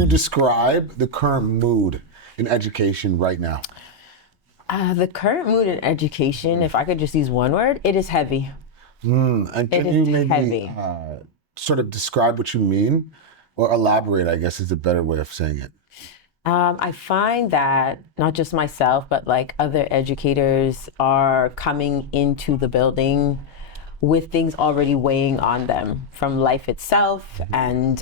to describe the current mood in education right now? The current mood in education, if I could just use one word, it is heavy. And It can is you maybe heavy. sort of describe what you mean, or elaborate, I guess is a better way of saying it? I find that not just myself, but like other educators are coming into the building with things already weighing on them from life itself and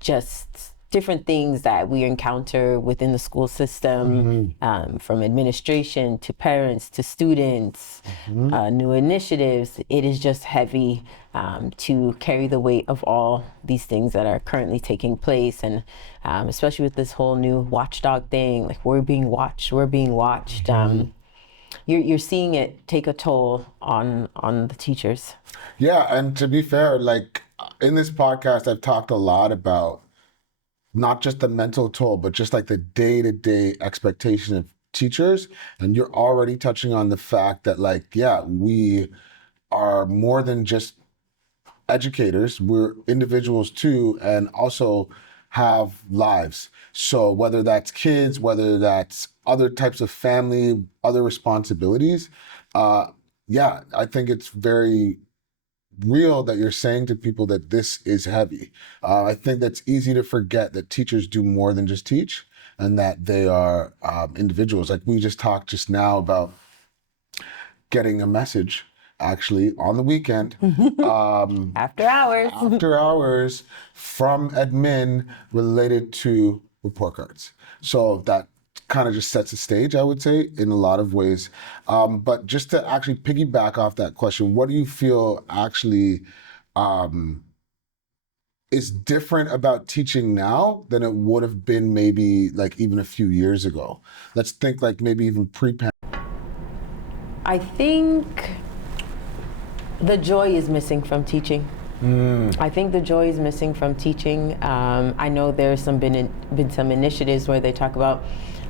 just different things that we encounter within the school system, from administration to parents to students, new initiatives. It is just heavy to carry the weight of all these things that are currently taking place, and especially with this whole new watchdog thing, like we're being watched. You're seeing it take a toll on the teachers. Yeah, and to be fair, like in this podcast, I've talked a lot about not just the mental toll, but just like the day-to-day expectation of teachers. And you're already touching on the fact that, like, yeah, we are more than just educators, we're individuals too, and also have lives. So whether that's kids, whether that's other types of family, other responsibilities, yeah, I think it's very real that you're saying to people that this is heavy. I think that's easy to forget that teachers do more than just teach, and that they are individuals. Like we just talked just now about getting a message actually on the weekend After hours. From admin related to report cards. So that kind of just sets the stage, I would say, in a lot of ways. But just to actually piggyback off that question, what do you feel actually is different about teaching now than it would have been maybe like even a few years ago? Let's think like maybe even pre-pandemic. I think the joy is missing from teaching. I think the joy is missing from teaching. I know there's been some initiatives where they talk about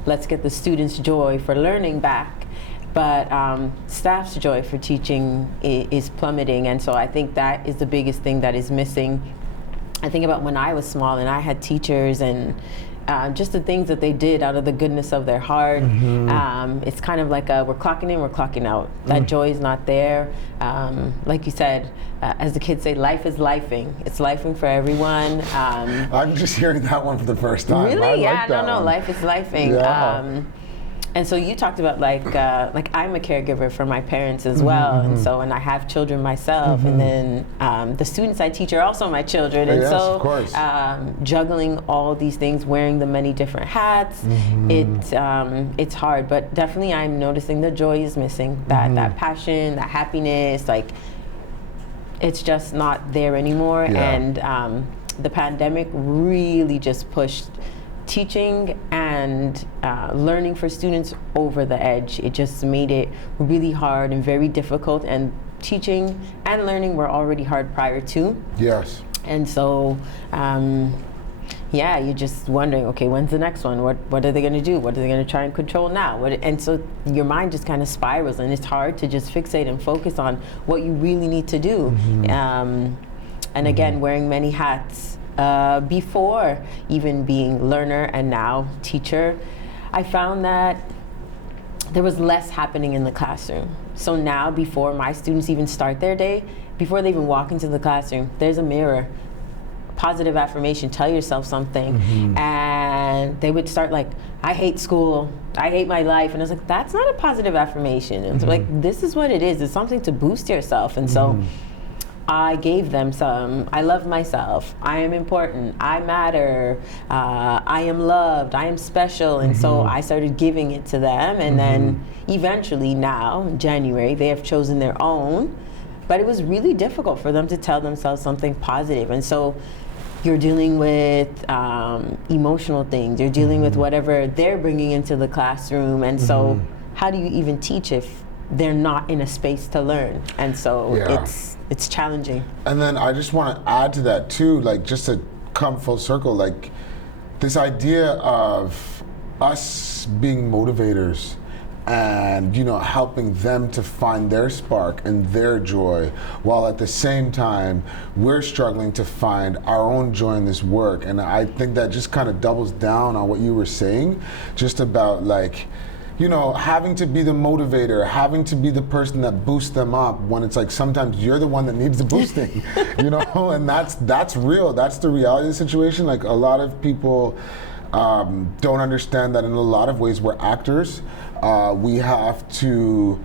let's get the students' joy for learning back, but staff's joy for teaching is plummeting, and so I think that is the biggest thing that is missing. I think about when I was small and I had teachers and just the things that they did out of the goodness of their heart. It's kind of like we're clocking in, we're clocking out. That joy is not there. Like you said, as the kids say, life is lifing. It's lifing for everyone. I'm just hearing that one for the first time. Really? I like that one. Life is lifing. Yeah. And so you talked about like I'm a caregiver for my parents as well, and so and I have children myself, and then the students I teach are also my children, and Yes, so of course. Juggling all these things, wearing the many different hats, it's hard, but definitely I'm noticing the joy is missing, that passion, that happiness, like it's just not there anymore, and the pandemic really just pushed teaching and learning for students over the edge. It just made it really hard and very difficult, and teaching and learning were already hard prior to. Yes. And so, you're just wondering, okay, when's the next one? What are they going to do? What are they going to try and control now? And so your mind just kind of spirals, and it's hard to just fixate and focus on what you really need to do. And again, wearing many hats. Before even being learner and now teacher, I found that there was less happening in the classroom. So now, before my students even start their day, before they even walk into the classroom, there's a mirror, positive affirmation, tell yourself something. And they would start like, I hate school, I hate my life. And I was like, that's not a positive affirmation. And so like, this is what it is. It's something to boost yourself. And so I gave them some, I love myself, I am important, I matter, I am loved, I am special. And so I started giving it to them. And then eventually now, in January, they have chosen their own. But it was really difficult for them to tell themselves something positive. And so you're dealing with emotional things, you're dealing with whatever they're bringing into the classroom. And so how do you even teach if they're not in a space to learn? And so it's challenging. And then I just want to add to that too, like just to come full circle, like this idea of us being motivators and helping them to find their spark and their joy, while at the same time we're struggling to find our own joy in this work. And I think that just kind of doubles down on what you were saying, just about like, having to be the motivator, having to be the person that boosts them up, when it's like sometimes you're the one that needs the boosting, and that's real. That's the reality of the situation. Like, a lot of people don't understand that in a lot of ways we're actors. We have to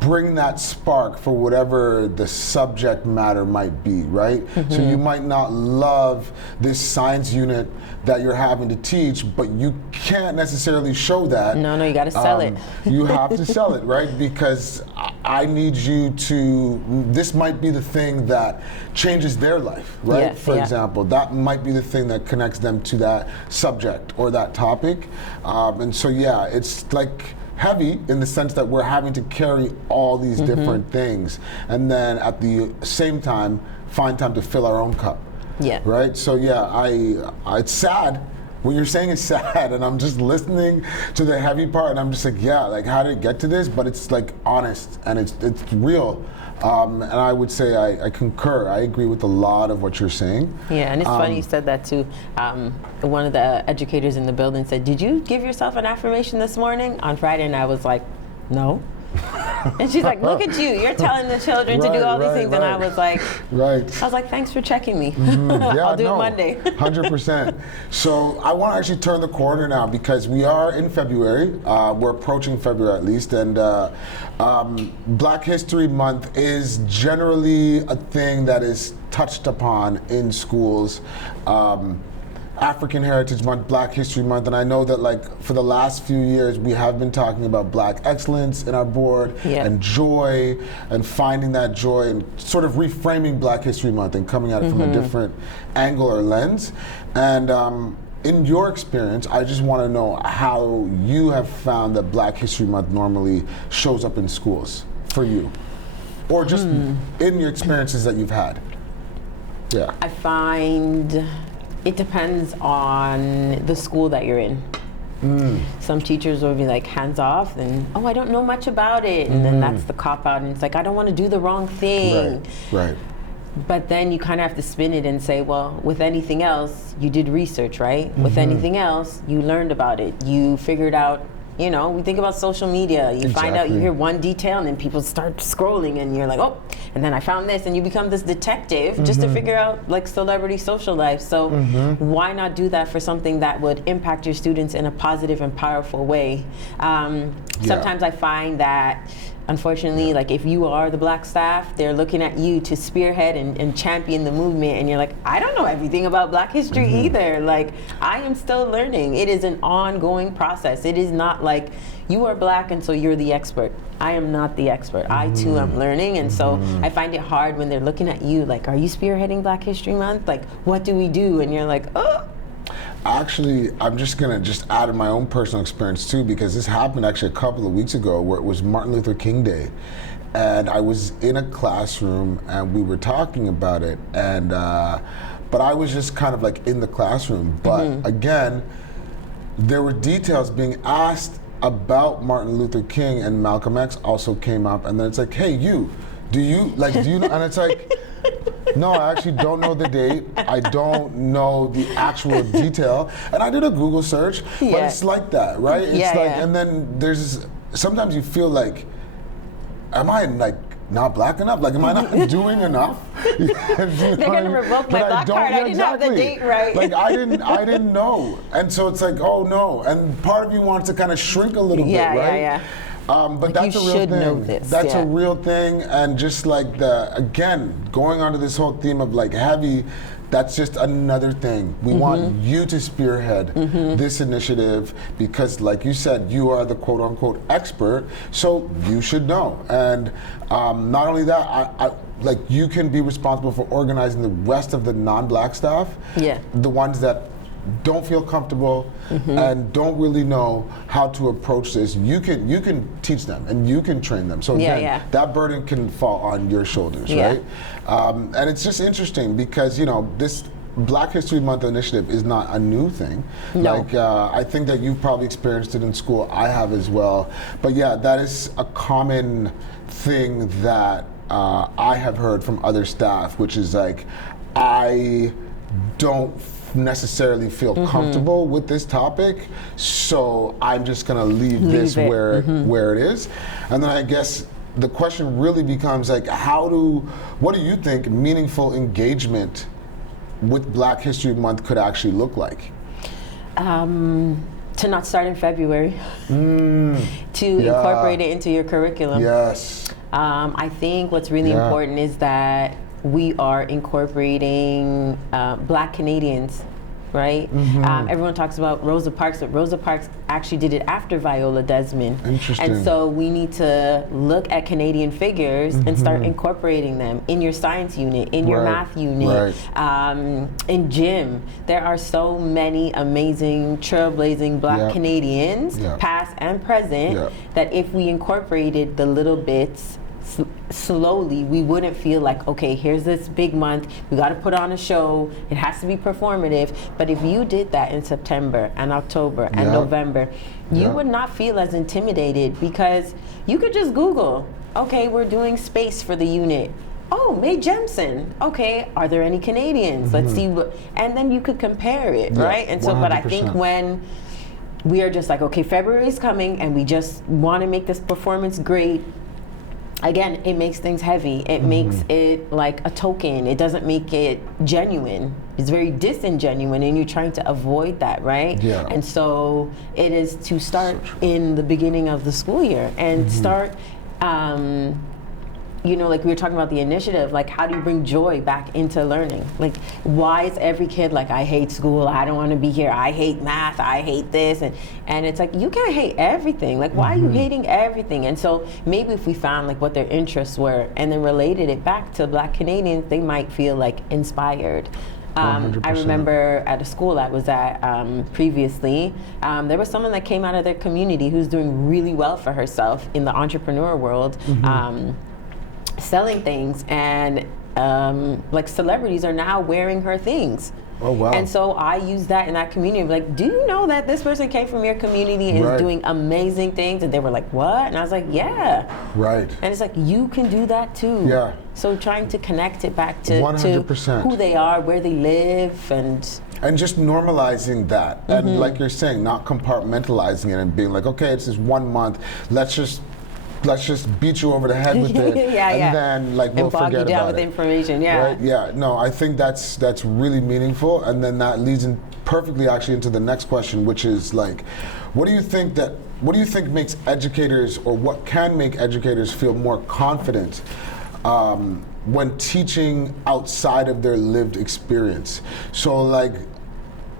bring that spark for whatever the subject matter might be, right? So you might not love this science unit that you're having to teach, but you can't necessarily show that. No, you got to sell it. You have to sell it, right? Because I need you to, this might be the thing that changes their life, right? Yeah, for example, that might be the thing that connects them to that subject or that topic. And so, yeah, it's like heavy in the sense that we're having to carry all these different things, and then at the same time find time to fill our own cup. Yeah. Right. So yeah, it's sad when you're saying it's sad, and I'm just listening to the heavy part, and I'm just like, yeah, like, how did it get to this? But it's like honest, and it's real. And I would say I concur. I agree with a lot of what you're saying. Yeah, and it's funny you said that too. One of the educators in the building said, "Did you give yourself an affirmation this morning on Friday?" And I was like, "No." And she's like, "Look at you! You're telling the children to do all these things." And I was like, "Thanks for checking me. Yeah, I'll do it Monday." 100%. So I want to actually turn the corner now, because we are in February. We're approaching February at least, and Black History Month is generally a thing that is touched upon in schools. African Heritage Month, Black History Month, and I know that, like, for the last few years we have been talking about Black excellence in our board, and joy, and finding that joy, and sort of reframing Black History Month and coming at it from a different angle or lens. And in your experience, I just want to know how you have found that Black History Month normally shows up in schools for you, or just in your experiences that you've had. Yeah. I find it depends on the school that you're in. Some teachers will be like, hands off, and I don't know much about it, and then that's the cop out, and it's like, I don't want to do the wrong thing. Right. But then you kind of have to spin it and say, well, with anything else, you did research, right? With anything else, you learned about it. You figured out, we think about social media. You find out, you hear one detail, and then people start scrolling, and you're like, oh, and then I found this, and you become this detective just to figure out, like, celebrity social life. So why not do that for something that would impact your students in a positive and powerful way? Sometimes I find that, unfortunately, like, if you are the Black staff, they're looking at you to spearhead and champion the movement, and you're like, I don't know everything about Black history either. Like, I am still learning. It is an ongoing process. It is not like you are Black and so you're the expert. I am not the expert. I too am learning, and so I find it hard when they're looking at you like, are you spearheading Black History Month? Like, what do we do? And you're like, oh. Actually, I'm just gonna add in my own personal experience too, because this happened actually a couple of weeks ago, where it was Martin Luther King Day, and I was in a classroom and we were talking about it, and but I was just kind of like in the classroom. But again, there were details being asked about Martin Luther King, and Malcolm X also came up, and then it's like, hey, do you and it's like, no, I actually don't know the date. I don't know the actual detail. And I did a Google search, but it's like that, right? It's and then sometimes you feel like, am I like not Black enough? Like, am I not doing enough? They're gonna revoke my Black card. I didn't have the date right. Like, I didn't know. And so it's like, oh no. And part of you wants to kind of shrink a little bit, right? But that's a real thing. That's a real thing, and just like going on to this whole theme of like heavy, that's just another thing. We want you to spearhead this initiative, because like you said, you are the quote unquote expert, so you should know. And not only that, I like, you can be responsible for organizing the rest of the non-Black staff, the ones that don't feel comfortable and don't really know how to approach this. You can teach them and you can train them. So again, that burden can fall on your shoulders, right? And it's just interesting because this Black History Month initiative is not a new thing. No. Like, I think that you've probably experienced it in school. I have as well. But yeah, that is a common thing that I have heard from other staff, which is like, I don't necessarily feel comfortable with this topic, so I'm just gonna leave this it. where it is. And then I guess the question really becomes like, what do you think meaningful engagement with Black History Month could actually look like? To not start in February, to incorporate it into your curriculum. Yes. I think what's really important is that we are incorporating Black Canadians, right? Everyone talks about Rosa Parks, but Rosa Parks actually did it after Viola Desmond. Interesting. And so we need to look at Canadian figures and start incorporating them in your science unit, in your math unit, in gym. There are so many amazing, trailblazing Black Canadians, past and present, that if we incorporated the little bits slowly, we wouldn't feel like, okay, here's this big month, we got to put on a show, it has to be performative. But if you did that in September and October and November, you would not feel as intimidated, because you could just Google, okay, we're doing space for the unit. Oh, Mae Jemison. Okay, are there any Canadians? Let's see what, and then you could compare it, right? And so, 100%. but I think when we are just like, okay, February is coming and we just want to make this performance great, again, it makes things heavy. It makes it like a token. It doesn't make it genuine. It's very disingenuine, and you're trying to avoid that, right? Yeah. And so it is to start in the beginning of the school year and start, you know, like we were talking about the initiative, like how do you bring joy back into learning? Like, why is every kid like, I hate school, I don't want to be here, I hate math, I hate this, and it's like, you can't hate everything. Like, why are you hating everything? And so maybe if we found like what their interests were and then related it back to Black Canadians, they might feel like inspired. I remember at a school I was at previously, there was someone that came out of their community who's doing really well for herself in the entrepreneur world. Selling things, and like celebrities are now wearing her things. Oh, wow. And so I use that in that community. Like, do you know that this person came from your community and is doing amazing things? And they were like, what? And I was like, yeah. Right. And it's like, you can do that too. Yeah. So trying to connect it back to 100%. who they are, where they live, and just normalizing that. And like you're saying, not compartmentalizing it and being like, okay, it's this 1 month, let's just beat you over the head with it, and then like we'll forget about it. And bog you down with information, Right? Yeah. No, I think that's really meaningful, and then that leads in perfectly actually into the next question, which is like, what do you think makes educators, or what can make educators feel more confident when teaching outside of their lived experience? So like,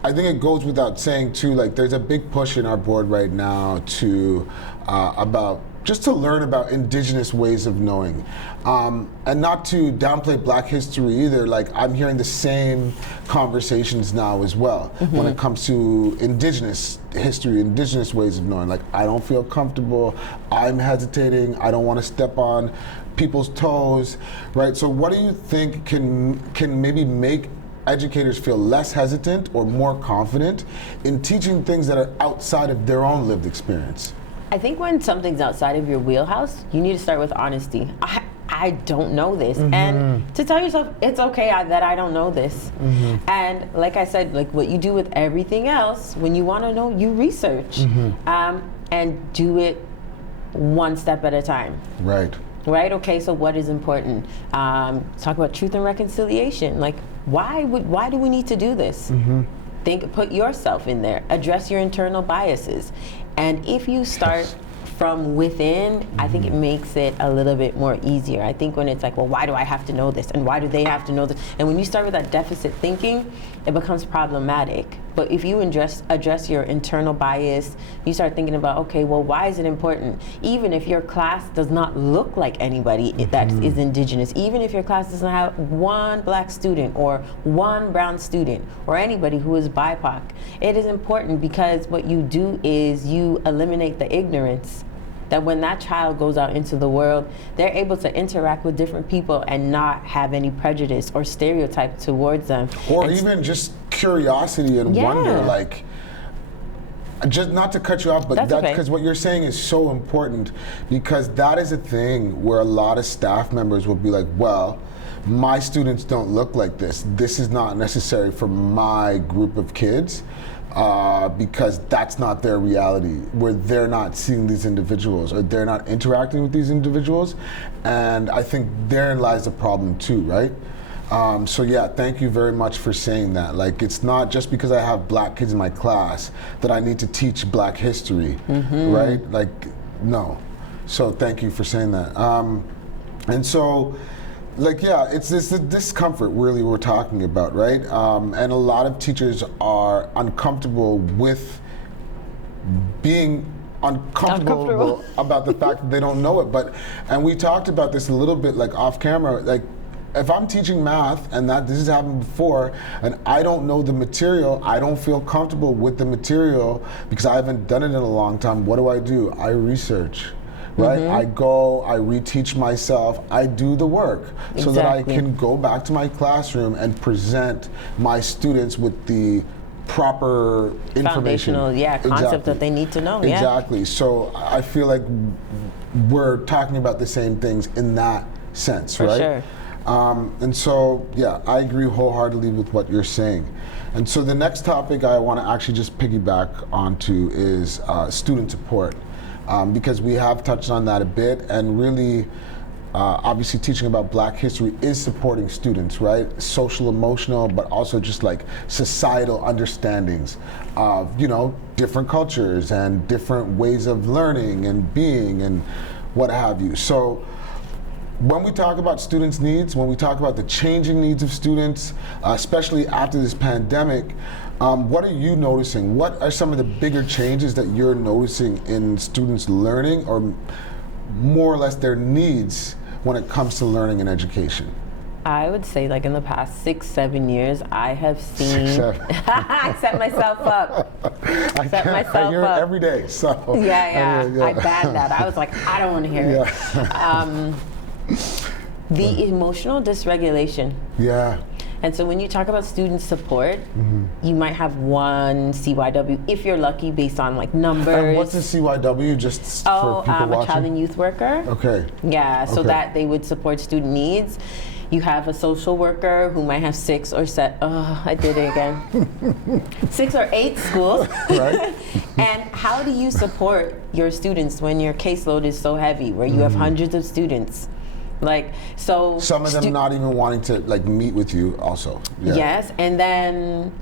I think it goes without saying too, like there's a big push in our board right now to about just to learn about indigenous ways of knowing. And not to downplay Black history either, like I'm hearing the same conversations now as well when it comes to indigenous history, indigenous ways of knowing. Like, I don't feel comfortable, I'm hesitating, I don't want to step on people's toes, right? So what do you think can maybe make educators feel less hesitant or more confident in teaching things that are outside of their own lived experience? I think when something's outside of your wheelhouse, you need to start with honesty. I don't know this. And to tell yourself, it's okay that I don't know this. And like I said, like what you do with everything else, when you want to know, you research. And do it one step at a time. Right. Right? Okay, so what is important? Talk about truth and reconciliation. Like, why do we need to do this? Put yourself in there. Address your internal biases. And if you start from within, I think it makes it a little bit more easier. I think when it's like, well, why do I have to know this? And why do they have to know this? And when you start with that deficit thinking, it becomes problematic. But if you address your internal bias, you start thinking about, okay, well, why is it important? Even if your class does not look like anybody that is indigenous, even if your class doesn't have one Black student or one brown student or anybody who is BIPOC, it is important, because what you do is you eliminate the ignorance. that when that child goes out into the world, they're able to interact with different people and not have any prejudice or stereotype towards them. Or and even just curiosity and wonder, like, just not to cut you off, but that's because what you're saying is so important, because that is a thing where a lot of staff members will be like, well, my students don't look like this. This is not necessary for my group of kids, because that's not their reality, where they're not seeing these individuals or they're not interacting with these individuals. And I think therein lies the problem too, right? So yeah, thank you very much for saying that. Like, it's not just because I have black kids in my class that I need to teach black history, right? Like, no. So thank you for saying that. And so, like, yeah, it's this discomfort really we're talking about, right? And a lot of teachers are uncomfortable with being uncomfortable about the fact that they don't know it. And we talked about this a little bit, like, off camera. Like, if I'm teaching math, and this has happened before, and I don't know the material, I don't feel comfortable with the material because I haven't done it in a long time, what do? I research. Right? I go, I reteach myself, I do the work so that I can go back to my classroom and present my students with the proper information. Foundational, concept that they need to know. Exactly. So I feel like we're talking about the same things in that sense, For right? sure. And so, yeah, I agree wholeheartedly with what you're saying. And so the next topic I want to actually just piggyback onto is student support. Because we have touched on that a bit, and really, obviously teaching about black history is supporting students, right? Social, emotional, but also just like societal understandings of, different cultures and different ways of learning and being and what have you. So when we talk about students' needs, when we talk about the changing needs of students, especially after this pandemic, what are you noticing? What are some of the bigger changes that you're noticing in students' learning, or more or less their needs when it comes to learning and education? I would say, like, in the past 6-7 years, I have seen. I set myself up. I hear it every day. So I banned that. I was like, I don't want to hear it. The emotional dysregulation. Yeah. And so when you talk about student support, you might have one CYW, if you're lucky, based on like numbers. And what's a CYW, just for people watching? A child and youth worker. Okay. Yeah, so that they would support student needs. You have a social worker who might have 6 or 7, I did it again. 6 or 8 schools. Right. And how do you support your students when your caseload is so heavy, where you have hundreds of students? Like, so some of them not even wanting to like meet with you also. Yeah. Yes, and then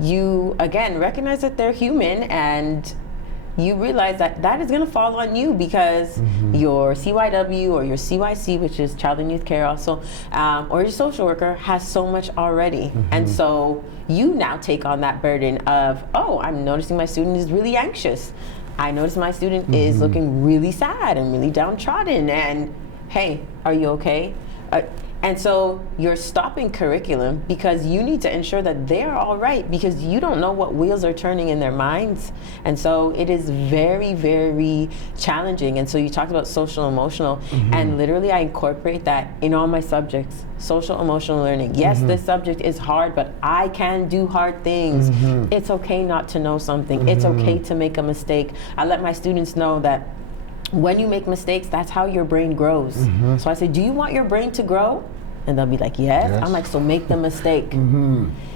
you again recognize that they're human, and you realize that that is going to fall on you, because your CYW or your CYC, which is child and youth care also, or your social worker has so much already. And so you now take on that burden of, oh, I'm noticing my student is really anxious. I notice my student is looking really sad and really downtrodden, and hey, are you okay? And so you're stopping curriculum because you need to ensure that they're all right, because you don't know what wheels are turning in their minds. And so it is very, very challenging. And so you talked about social emotional, and literally I incorporate that in all my subjects. Social emotional learning. Yes, this subject is hard, but I can do hard things. It's okay not to know something. It's okay to make a mistake. I let my students know that when you make mistakes, that's how your brain grows. So I say, do you want your brain to grow? And they'll be like, yes. I'm like, so make the mistake.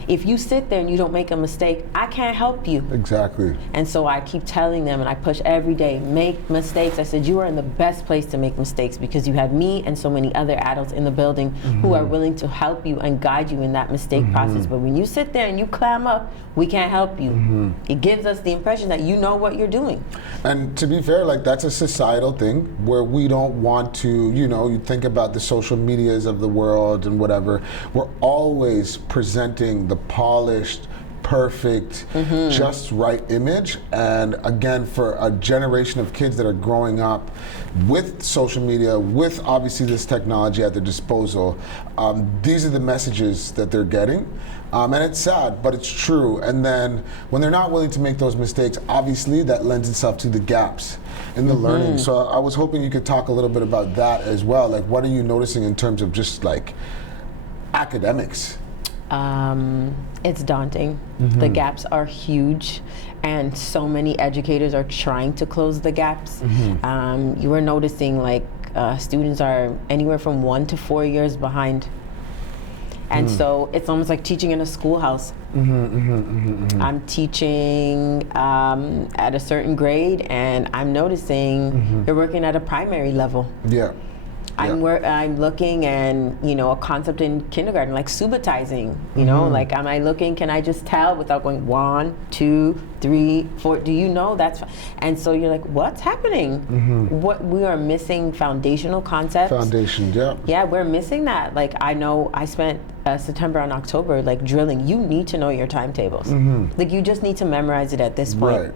If you sit there and you don't make a mistake, I can't help you. Exactly. And so I keep telling them, and I push every day, make mistakes. I said, you are in the best place to make mistakes, because you have me and so many other adults in the building who are willing to help you and guide you in that mistake process. But when you sit there and you clam up, we can't help you. It gives us the impression that you know what you're doing. And to be fair, like, that's a societal thing where we don't want to, you think about the social medias of the world and whatever. We're always presenting the polished, perfect, just right image. And again, for a generation of kids that are growing up with social media, with obviously this technology at their disposal, these are the messages that they're getting. And it's sad, but it's true. And then when they're not willing to make those mistakes, obviously that lends itself to the gaps in the learning. So I was hoping you could talk a little bit about that as well. Like, what are you noticing in terms of just like academics? It's daunting. The gaps are huge, and so many educators are trying to close the gaps. You are noticing like students are anywhere from 1 to 4 years behind. And so it's almost like teaching in a schoolhouse. I'm teaching at a certain grade, and I'm noticing you're working at a primary level. Yeah. I'm looking, and a concept in kindergarten like subitizing. Like, am I looking? Can I just tell without going 1, 2, 3, 4? Do you know that's? And so you're like, what's happening? What we are missing foundational concepts. Foundation, yeah. Yeah, we're missing that. Like, I know I spent September and October like drilling. You need to know your timetables. Like, you just need to memorize it at this point.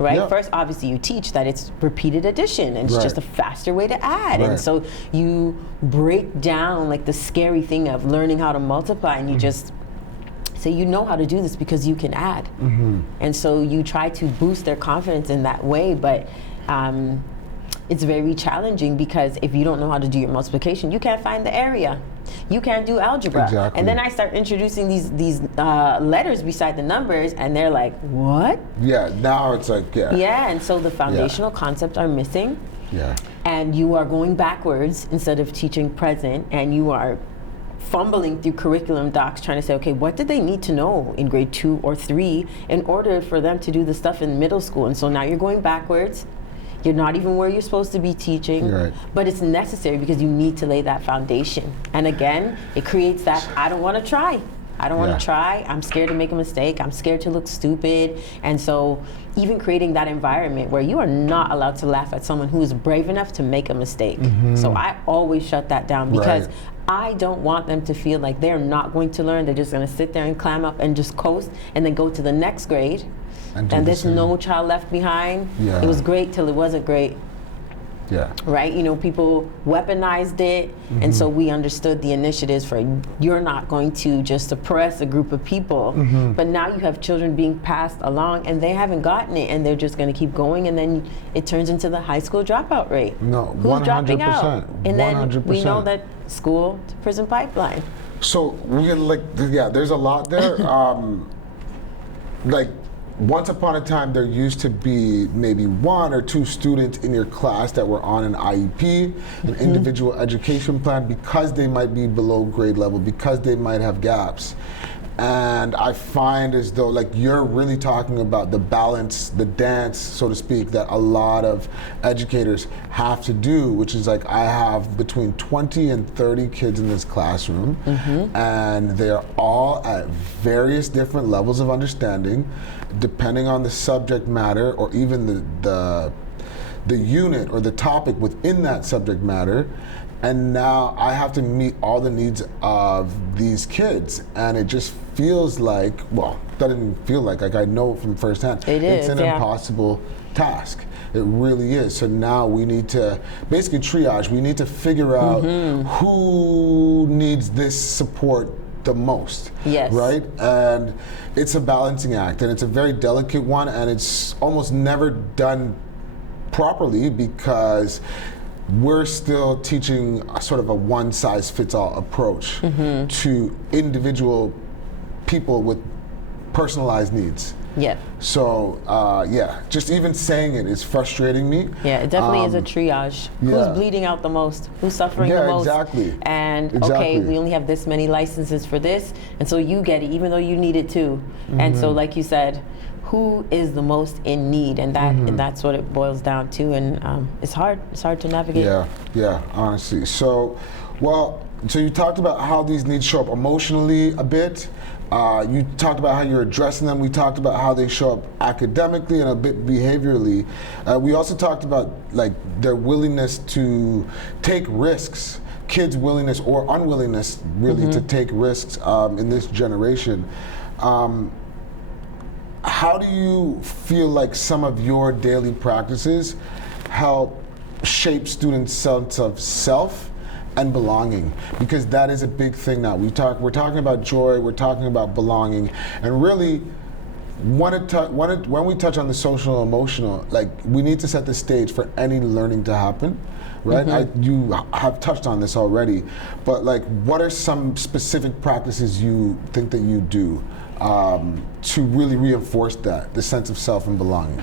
Right? Yeah. First, obviously, you teach that it's repeated addition, and it's just a faster way to add. And so you break down like the scary thing of learning how to multiply, and you just say, you know how to do this because you can add. And so you try to boost their confidence in that way, but it's very challenging because if you don't know how to do your multiplication, you can't find the area. You can't do algebra. Exactly. And then I start introducing these letters beside the numbers, and they're like, what? Yeah, now it's like, Yeah, and so the foundational concepts are missing. Yeah. And you are going backwards instead of teaching present, and you are fumbling through curriculum docs trying to say, okay, what did they need to know in grade 2 or 3 in order for them to do the stuff in middle school? And so now you're going backwards. You're not even where you're supposed to be teaching, but it's necessary because you need to lay that foundation. And again, it creates that, I don't want to try. I don't want to try. I'm scared to make a mistake. I'm scared to look stupid. And so even creating that environment where you are not allowed to laugh at someone who is brave enough to make a mistake. So I always shut that down because I don't want them to feel like they're not going to learn. They're just going to sit there and clam up and just coast and then go to the next grade. And there's no child left behind. It was great till it wasn't great. Right? People weaponized it, and so we understood the initiatives for you're not going to just suppress a group of people, but now you have children being passed along and they haven't gotten it, and they're just going to keep going, and then it turns into the high school dropout rate. No, who's 100%. dropping out? And 100%. then we know that school to prison pipeline. So we there's a lot there. Like, once upon a time, there used to be maybe 1 or 2 students in your class that were on an IEP, an individual education plan, because they might be below grade level, because they might have gaps. And I find as though, like, you're really talking about the balance, the dance, so to speak, that a lot of educators have to do, which is like, I have between 20 and 30 kids in this classroom, and they're all at various different levels of understanding, depending on the subject matter or even the unit or the topic within that subject matter. And now I have to meet all the needs of these kids, and it just feels like, well, that didn't feel like I know from firsthand. It's an impossible task. It really is. So now we need to basically triage. We need to figure out who needs this support the most. Right? And it's a balancing act, and it's a very delicate one, and it's almost never done properly because we're still teaching a sort of a one-size-fits-all approach to individual people with personalized needs. So, just even saying it is frustrating me. It definitely is a triage. Who's bleeding out the most? Who's suffering the most? And okay, we only have this many licenses for this, and so you get it, even though you need it too. And so, like you said, who is the most in need, and that's what it boils down to, and it's hard to navigate. Honestly. So you talked about how these needs show up emotionally a bit. You talked about how you're addressing them. We talked about how they show up academically and a bit behaviorally. We also talked about like their willingness to take risks, kids' willingness or unwillingness really to take risks in this generation. how do you feel like some of your daily practices help shape students' sense of self and belonging? Because that is a big thing now. We're talking about joy, we're talking about belonging, and really, when we touch on the social emotional, like, we need to set the stage for any learning to happen, right? You have touched on this already, but like, what are some specific practices you think that you do to really reinforce the sense of self and belonging?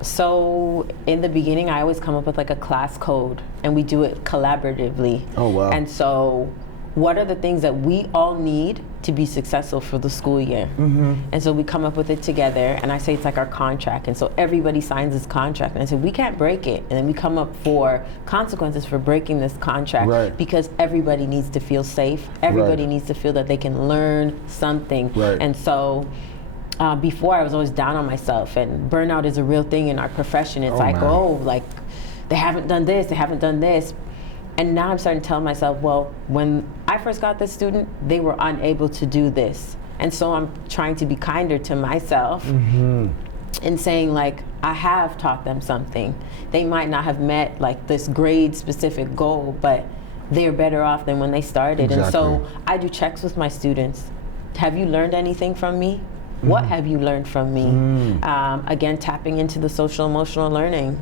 So in the beginning, I always come up with like a class code, and we do it collaboratively. Oh, wow. And so, what are the things that we all need to be successful for the school year? And so we come up with it together, and I say it's like our contract. And so everybody signs this contract, and I say we can't break it. And then we come up for consequences for breaking this contract, right, because everybody needs to feel safe. Everybody right, needs to feel that they can learn something. Right. And so, before, I was always down on myself, and burnout is a real thing in our profession. It's like they haven't done this, they haven't done this. And now I'm starting to tell myself, well, when I first got this student, they were unable to do this. And so I'm trying to be kinder to myself in saying, like, I have taught them something. They might not have met like this grade specific goal, but they're better off than when they started. Exactly. And so I do checks with my students. Have you learned anything from me? What have you learned from me? Again, tapping into the social emotional learning.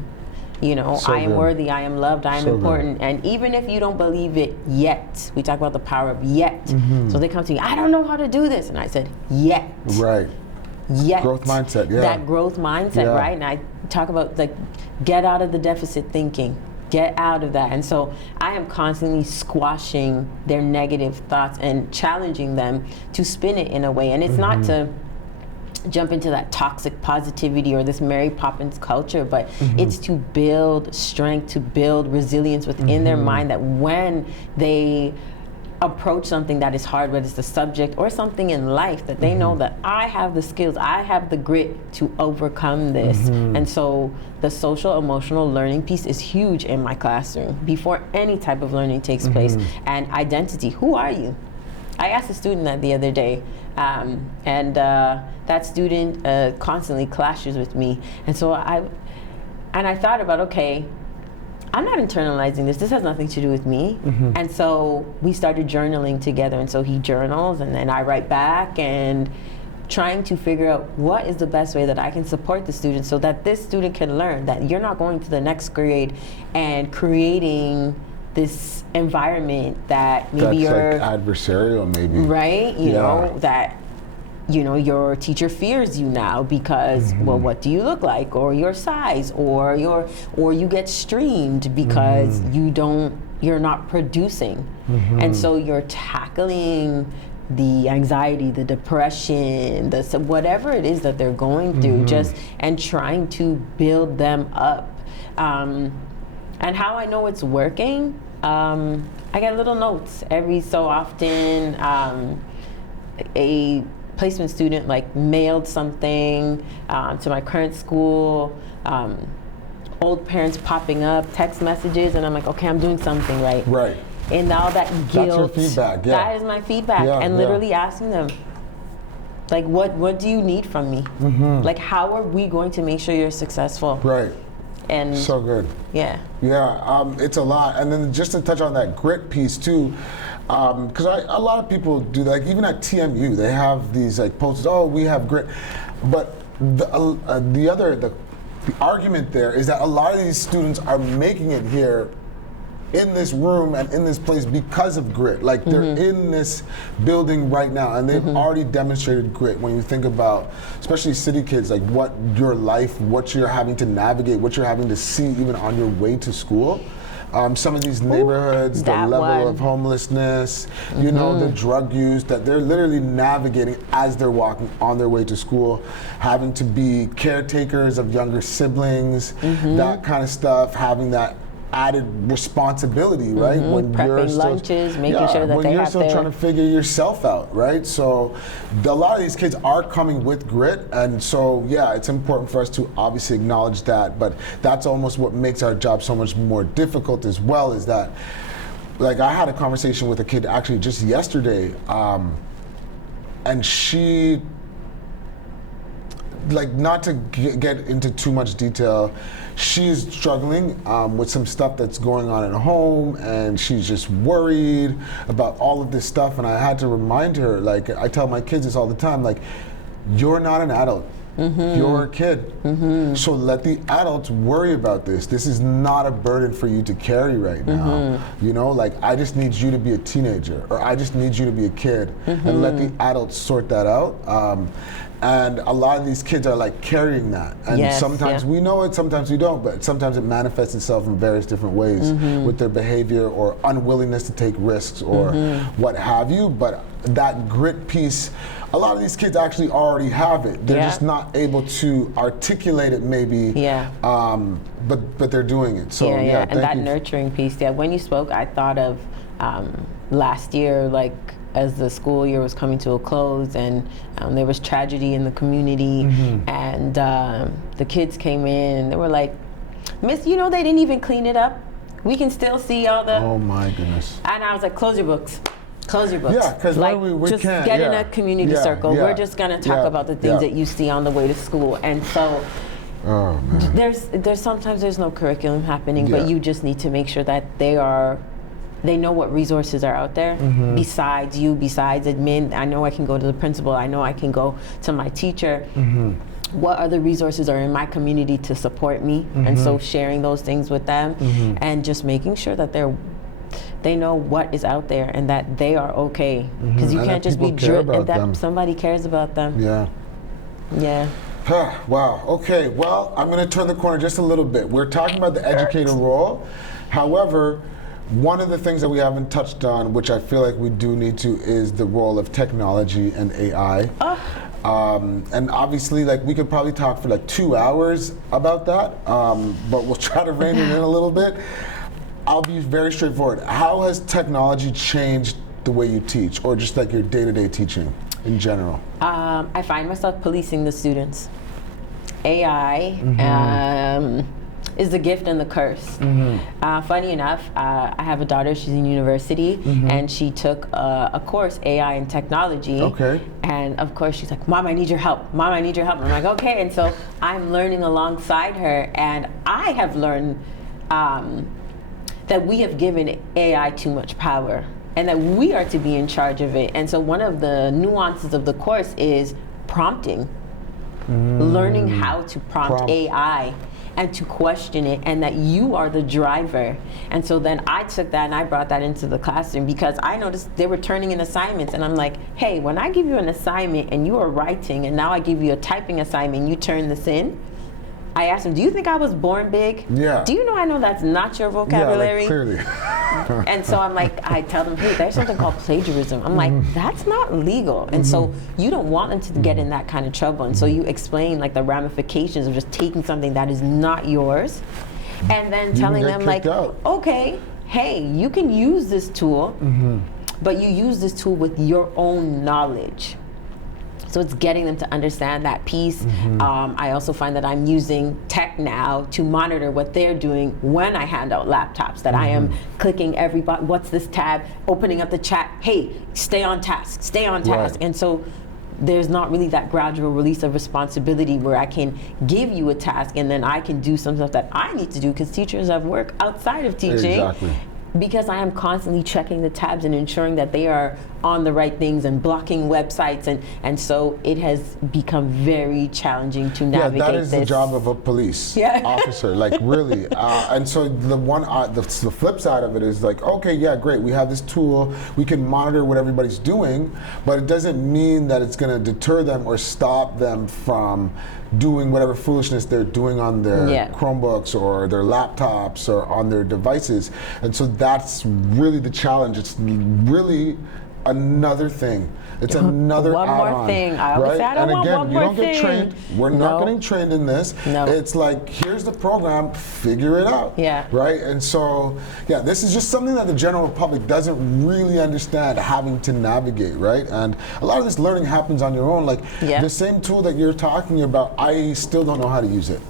You know, So I am good. worthy, I am loved, I am So important. good. And even if you don't believe it yet, we talk about the power of yet. So they come to me, I don't know how to do this. And I said, yet. Right. Yet. Growth mindset, yeah. That growth mindset, Yeah. right? And I talk about, like, get out of the deficit thinking. Get out of that. And so I am constantly squashing their negative thoughts and challenging them to spin it in a way. And it's not to jump into that toxic positivity or this Mary Poppins culture, but it's to build strength, to build resilience within their mind, that when they approach something that is hard, whether it's the subject or something in life, that they know that I have the skills, I have the grit to overcome this. And so the social emotional learning piece is huge in my classroom before any type of learning takes place. And identity, who are you? I asked a student that the other day, and that student constantly clashes with me. And so I thought about, okay, I'm not internalizing this. This has nothing to do with me. And so we started journaling together. And so he journals, and then I write back, and trying to figure out what is the best way that I can support the student so that this student can learn that you're not going to the next grade and creating this environment that maybe That's you're like adversarial, maybe. right, you know, that, you know, your teacher fears you now because, well, what do you look like, or your size, or you get streamed because you're not producing. And so you're tackling the anxiety, the depression, whatever it is that they're going through, and trying to build them up. And how I know it's working, I get little notes every so often. A placement student like mailed something to my current school. Old parents popping up, text messages, and I'm like, okay, I'm doing something right. Right. And now that guilt, That's your feedback, yeah. that is my feedback, Yeah, and literally asking them, like, what do you need from me? Like, how are we going to make sure you're successful? Right. And So good. yeah. Yeah, it's a lot. And then just to touch on that grit piece too, because a lot of people do, like, even at TMU, they have these like posters, oh, we have grit. But the argument there is that a lot of these students are making it here in this room and in this place because of grit. Like, they're in this building right now, and they've already demonstrated grit. When you think about, especially city kids, like what your life, what you're having to navigate, what you're having to see even on your way to school. Some of these neighborhoods, the level of homelessness, you know, the drug use that they're literally navigating as they're walking on their way to school, having to be caretakers of younger siblings, that kind of stuff, having that added responsibility, right? When Prepping you're still, lunches, making sure that when they you're have still trying to figure yourself out, right? So a lot of these kids are coming with grit, and so yeah, it's important for us to obviously acknowledge that, but that's almost what makes our job so much more difficult as well, is that, like, I had a conversation with a kid actually just yesterday, and she like not to get into too much detail, she's struggling with some stuff that's going on at home, and she's just worried about all of this stuff. And I had to remind her, like I tell my kids this all the time, like, you're not an adult. You're a kid. So let the adults worry about this. This is not a burden for you to carry right now. You know, like, I just need you to be a teenager, or I just need you to be a kid, and let the adults sort that out. And a lot of these kids are like carrying that. And sometimes we know it, sometimes we don't, but sometimes it manifests itself in various different ways with their behavior or unwillingness to take risks or what have you. But that grit piece, a lot of these kids actually already have it. They're just not able to articulate it maybe, but they're doing it. So and that nurturing piece. Yeah, when you spoke, I thought of last year, like, as the school year was coming to a close, and there was tragedy in the community, and the kids came in and they were like, "Miss, you know they didn't even clean it up. We can still see all the..." Oh my goodness. And I was like, "Close your books. Close your books." Yeah, because like, we just can't. Get in a community circle. We're just gonna talk about the things that you see on the way to school. And so there's sometimes there's no curriculum happening, but you just need to make sure that they know what resources are out there besides you, besides admin. I know I can go to the principal. I know I can go to my teacher. What other resources are in my community to support me? And so sharing those things with them, and just making sure that they know what is out there and that they are okay. Because you can't just be driven, and that somebody cares about them. Yeah. Wow. Okay. Well, I'm going to turn the corner just a little bit. We're talking about the educator role. However, one of the things that we haven't touched on, which I feel like we do need to, is the role of technology and AI. And obviously, like, we could probably talk for like 2 hours about that, but we'll try to rein it in a little bit. I'll be very straightforward. How has technology changed the way you teach, or just like your day-to-day teaching in general? I find myself policing the students. AI is the gift and the curse. Funny enough, I have a daughter, she's in university, and she took a course, AI and technology. And of course she's like, "Mom, I need your help. Mom, I need your help." And I'm like, okay. And so I'm learning alongside her, and I have learned that we have given AI too much power, and that we are to be in charge of it. And so one of the nuances of the course is prompting, learning how to prompt AI and to question it, and that you are the driver. And so then I took that and I brought that into the classroom, because I noticed they were turning in assignments, and I'm like, hey, when I give you an assignment and you are writing, and now I give you a typing assignment and you turn this in, I asked him, do you think I was born big? Yeah. Do you know I know that's not your vocabulary? Yeah, like, clearly. And so I'm like, I tell them, hey, there's something called plagiarism. I'm like, that's not legal. And so you don't want them to get in that kind of trouble. And so you explain like the ramifications of just taking something that is not yours, and then telling them like, okay, hey, you can use this tool, but you use this tool with your own knowledge. So it's getting them to understand that piece. I also find that I'm using tech now to monitor what they're doing when I hand out laptops, that I am clicking every button, what's this tab, opening up the chat, hey, stay on task, stay on task. And so there's not really that gradual release of responsibility where I can give you a task and then I can do some stuff that I need to do, because teachers have work outside of teaching. Because I am constantly checking the tabs and ensuring that they are on the right things and blocking websites, and so it has become very challenging to navigate this. Yeah, that is the job of a police officer, like really. And so the flip side of it is like, okay, yeah, great, we have this tool, we can monitor what everybody's doing, but it doesn't mean that it's going to deter them or stop them from doing whatever foolishness they're doing on their Chromebooks or their laptops or on their devices. And so that's really the challenge. It's really another thing. It's another one add-on, more thing. I always say, I don't want one more don't get trained. We're not getting trained in this. It's like, here's the program, figure it out. Right? And so, this is just something that the general public doesn't really understand having to navigate, right? And a lot of this learning happens on your own. Like the same tool that you're talking about, I still don't know how to use it.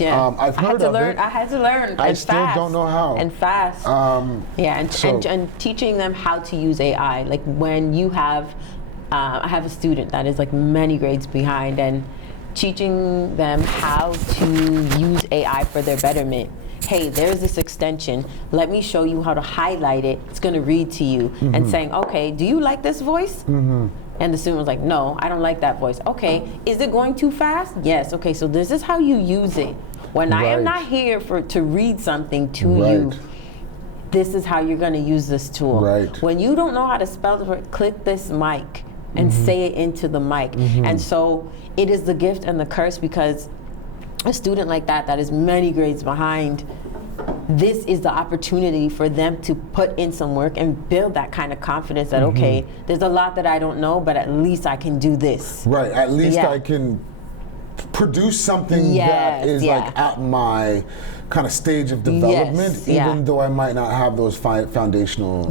I've heard of it. I had to learn. I still don't know how. And fast. And teaching them how to use AI. Like when you have, I have a student that is like many grades behind, and teaching them how to use AI for their betterment. Hey, there's this extension. Let me show you how to highlight it. It's going to read to you. And saying, okay, do you like this voice? And the student was like, no, I don't like that voice. Okay, is it going too fast? Yes. Okay, so this is how you use it. When I am not here to read something to you, this is how you're going to use this tool. When you don't know how to spell the word, click this mic and say it into the mic. And so it is the gift and the curse, because a student like that is many grades behind, this is the opportunity for them to put in some work and build that kind of confidence that, okay, there's a lot that I don't know, but at least I can do this. Right, at least I can produce something that is like at my kind of stage of development, even though I might not have those foundational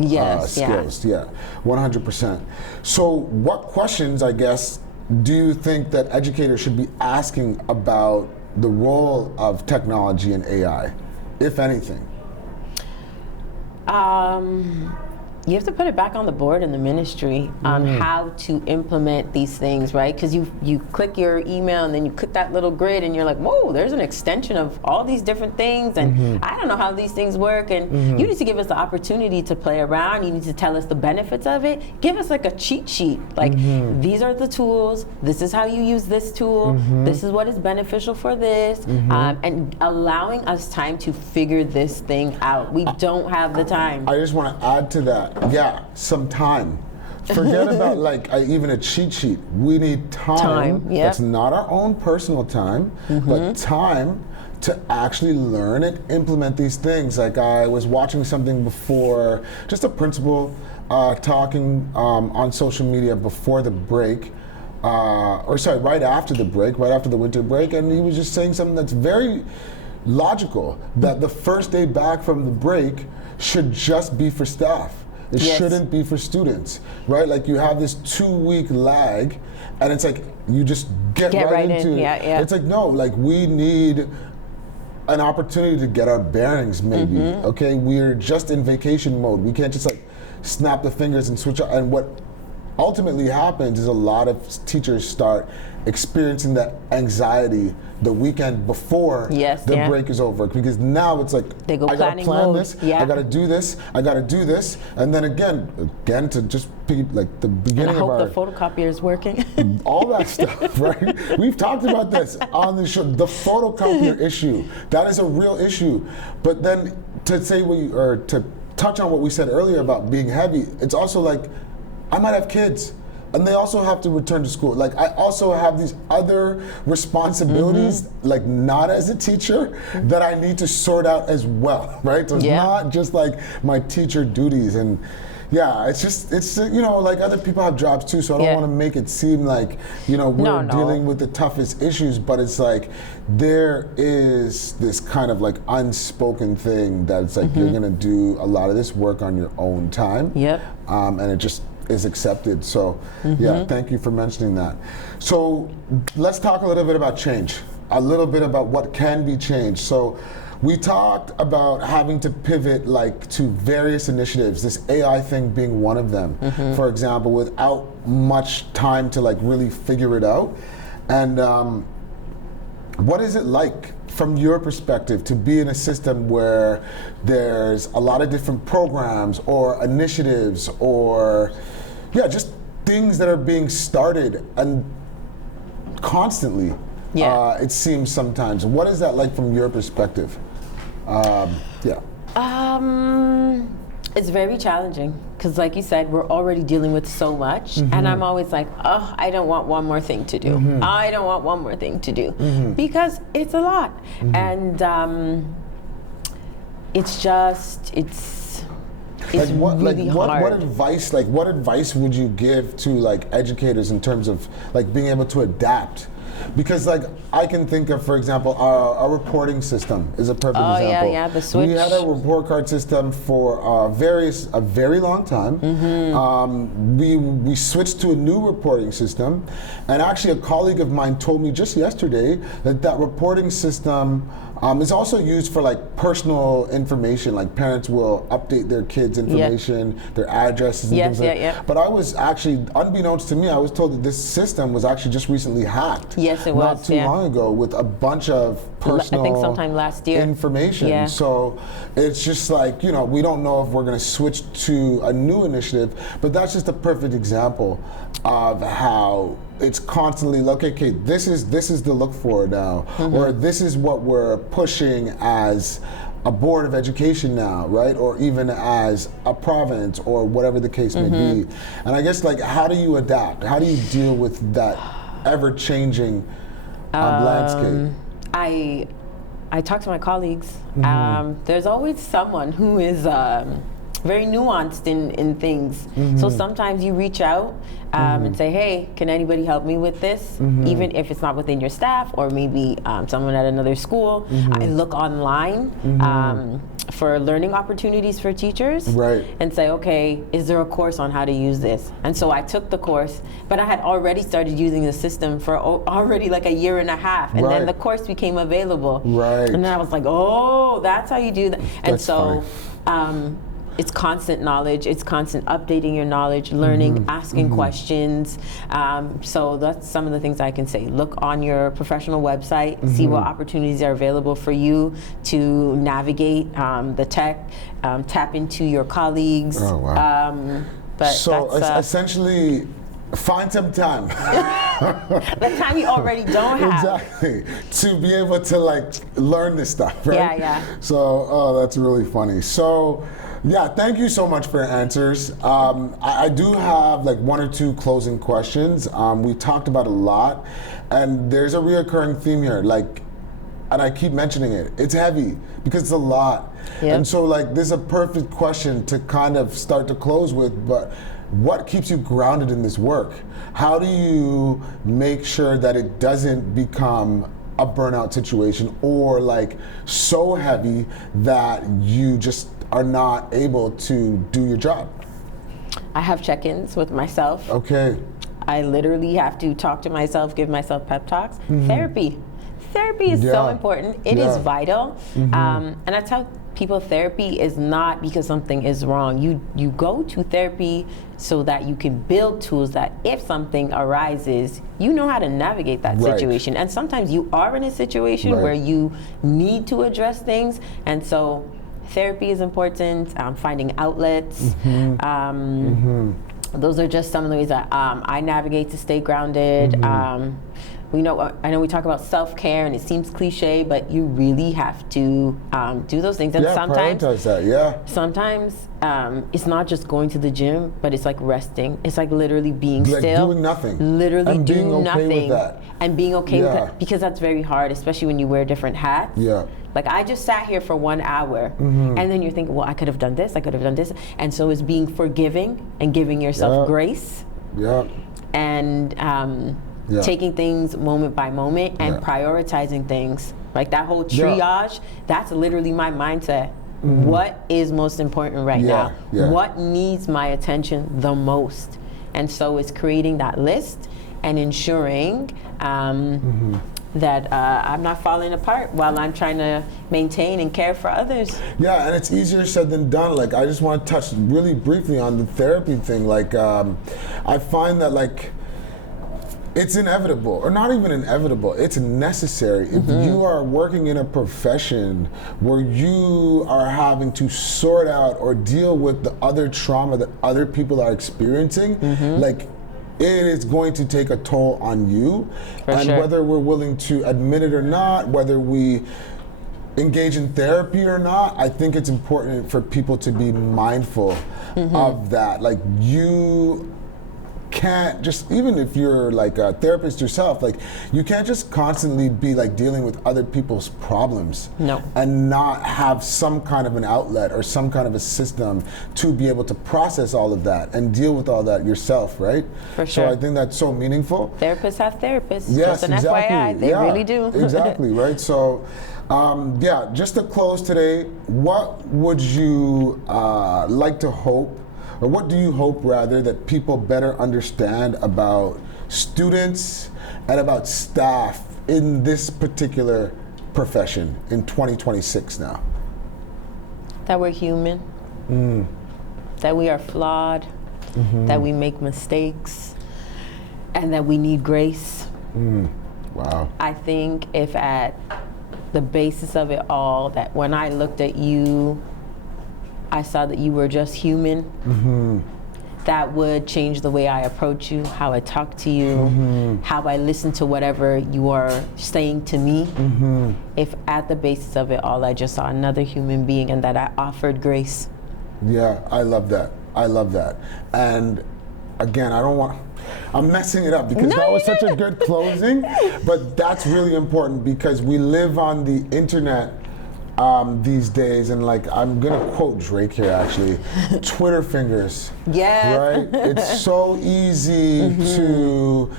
skills. 100%. So what questions, I guess, do you think that educators should be asking about the role of technology and AI, if anything? You have to put it back on the board in the ministry on how to implement these things, right? Because you click your email and then you click that little grid and you're like, whoa, there's an extension of all these different things, and I don't know how these things work, and you need to give us the opportunity to play around. You need to tell us the benefits of it. Give us like a cheat sheet, like these are the tools, this is how you use this tool, this is what is beneficial for this, and allowing us time to figure this thing out. We don't have the time. I just want to add to that. Yeah, some time. Forget about like even a cheat sheet. We need time. That's not our own personal time, but time to actually learn and implement these things. Like I was watching something before, just a principal talking on social media before the break, right after the break, right after the winter break, and he was just saying something that's very logical, that the first day back from the break should just be for staff. It shouldn't be for students, right? Like you have this 2-week lag, and it's like you just get right into it. It's like, no, like we need an opportunity to get our bearings, maybe. Okay, we're just in vacation mode. We can't just like snap the fingers and switch out. And what ultimately happens is a lot of teachers start experiencing that anxiety the weekend before the break is over, because now it's like they go I gotta plan mode. this, I gotta do this, I gotta do this, and then again to just be like the beginning and I hope of our the photocopier is working. all that stuff, right? We've talked about this on the show. The photocopier issue, that is a real issue. But then to say to touch on what we said earlier about being heavy, it's also like I might have kids, and they also have to return to school. Like I also have these other responsibilities, like not as a teacher, that I need to sort out as well, right? So it's not just like my teacher duties. And it's you know, like other people have jobs too, so I don't want to make it seem like, you know, we're dealing with the toughest issues, but it's like there is this kind of like unspoken thing that's like you're gonna do a lot of this work on your own time. And it just is accepted. So thank you for mentioning that. So let's talk a little bit about change, a little bit about what can be changed. So we talked about having to pivot like to various initiatives, this AI thing being one of them, for example, without much time to like really figure it out. And what is it like from your perspective to be in a system where there's a lot of different programs or initiatives or just things that are being started and constantly, it seems sometimes. What is that like from your perspective? It's very challenging because, like you said, we're already dealing with so much, and I'm always like, oh, I don't want one more thing to do. I don't want one more thing to do because it's a lot, and it's like what, really hard. What advice would you give to like educators in terms of like being able to adapt? Because like I can think of, for example, our reporting system is a perfect example. The switch. We had a report card system for a very long time. We switched to a new reporting system, and actually a colleague of mine told me just yesterday that reporting system It's also used for like personal information, like parents will update their kids' information, their addresses and things like that. But I was actually, unbeknownst to me, I was told that this system was actually just recently hacked. Yes, it was. Not too long ago, with a bunch of personal, I think sometime last year, information. Yeah. So it's just like, you know, we don't know if we're going to switch to a new initiative, but that's just a perfect example of how it's constantly like, okay, this is the look forward now, or this is what we're pushing as a board of education now, right? Or even as a province, or whatever the case may be. And I guess, like, how do you adapt? How do you deal with that ever-changing landscape? I talk to my colleagues. There's always someone who is very nuanced in things. So sometimes you reach out and say, hey, can anybody help me with this? Even if it's not within your staff, or maybe someone at another school. I look online for learning opportunities for teachers, and say, okay, is there a course on how to use this? And so I took the course, but I had already started using the system for already like a year and a half, and then the course became available. And then I was like, oh, that's how you do that. And so it's constant knowledge, it's constant updating your knowledge, learning, asking questions. So that's some of the things I can say. Look on your professional website, see what opportunities are available for you to navigate the tech, tap into your colleagues. Oh, wow. But so that's, essentially, find some time. the time you already don't have. Exactly. To be able to like learn this stuff, right? Yeah. So, oh, that's really funny. So, yeah, thank you so much for your answers. I do have like one or two closing questions. We talked about a lot, and there's a reoccurring theme here. Like, and I keep mentioning it. It's heavy because it's a lot. And so, like, this is a perfect question to kind of start to close with. But what keeps you grounded in this work? How do you make sure that it doesn't become a burnout situation, or like so heavy that you just are not able to do your job? I have check-ins with myself. Okay. I literally have to talk to myself, give myself pep talks. Therapy is so important. It is vital. And I tell people, therapy is not because something is wrong. You go to therapy so that you can build tools that if something arises, you know how to navigate that situation. And sometimes you are in a situation where you need to address things, and so therapy is important. Finding outlets. Those are just some of the ways that I navigate to stay grounded. I know we talk about self-care, and it seems cliche, but you really have to do those things. And sometimes, prioritize that, sometimes it's not just going to the gym, but it's like resting. It's like literally being still, doing nothing, literally and doing being okay nothing, with that. and being okay with that, because that's very hard, especially when you wear different hats. Like, I just sat here for 1 hour, and then you're thinking, well, I could have done this, I could have done this. And so it's being forgiving and giving yourself grace. And taking things moment by moment and prioritizing things. Like that whole triage, that's literally my mindset. What is most important right now? What needs my attention the most? And so it's creating that list and ensuring that I'm not falling apart while I'm trying to maintain and care for others. Yeah, and it's easier said than done. Like, I just want to touch really briefly on the therapy thing. Like, I find that, like, it's inevitable, or not even inevitable, it's necessary. If you are working in a profession where you are having to sort out or deal with the other trauma that other people are experiencing, like, it is going to take a toll on you. Whether we're willing to admit it or not, whether we engage in therapy or not, I think it's important for people to be mindful of that. Like, you can't just, even if you're like a therapist yourself, like, you can't just constantly be like dealing with other people's problems and not have some kind of an outlet or some kind of a system to be able to process all of that and deal with all that yourself, right? For sure. So I think that's so meaningful. Therapists have therapists. Yes, just an exactly. FYI, they really do. Exactly, right? So just to close today, what would you like to hope, or what do you hope, rather, that people better understand about students and about staff in this particular profession in 2026 now? That we're human, that we are flawed, that we make mistakes, and that we need grace. Wow. I think if at the basis of it all, that when I looked at you, I saw that you were just human, that would change the way I approach you, how I talk to you, how I listen to whatever you are saying to me. If at the basis of it all, I just saw another human being and that I offered grace. Yeah, I love that. I love that. And again, I'm messing it up because that was such a good closing, but that's really important because we live on the internet these days, and like, I'm gonna quote Drake here actually, Twitter fingers. Yes. Right? It's so easy to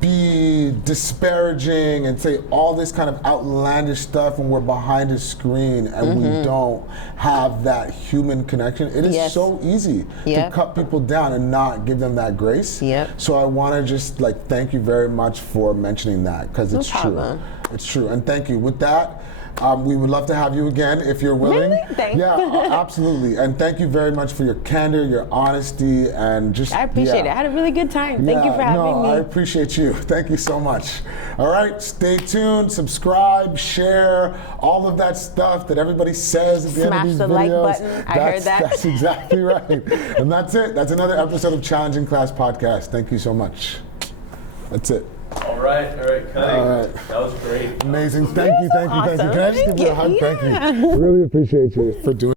be disparaging and say all this kind of outlandish stuff when we're behind a screen and we don't have that human connection. It is so easy to cut people down and not give them that grace. So I want to just like thank you very much for mentioning that, because it's true. It's true. And thank you. With that, we would love to have you again if you're willing. Really? Thanks. Yeah, absolutely. And thank you very much for your candor, your honesty, and just I appreciate it. I had a really good time. Thank you for having me. I appreciate you. Thank you so much. All right, stay tuned, subscribe, share, all of that stuff that everybody says at the end of these videos. Smash the like button. I heard that. That's exactly right. And that's it. That's another episode of Challenging Class Podcast. Thank you so much. That's it. All right, cutting. That was great. Amazing. Thank you. Can I just give you a hug? Yeah. Thank you. I really appreciate you for doing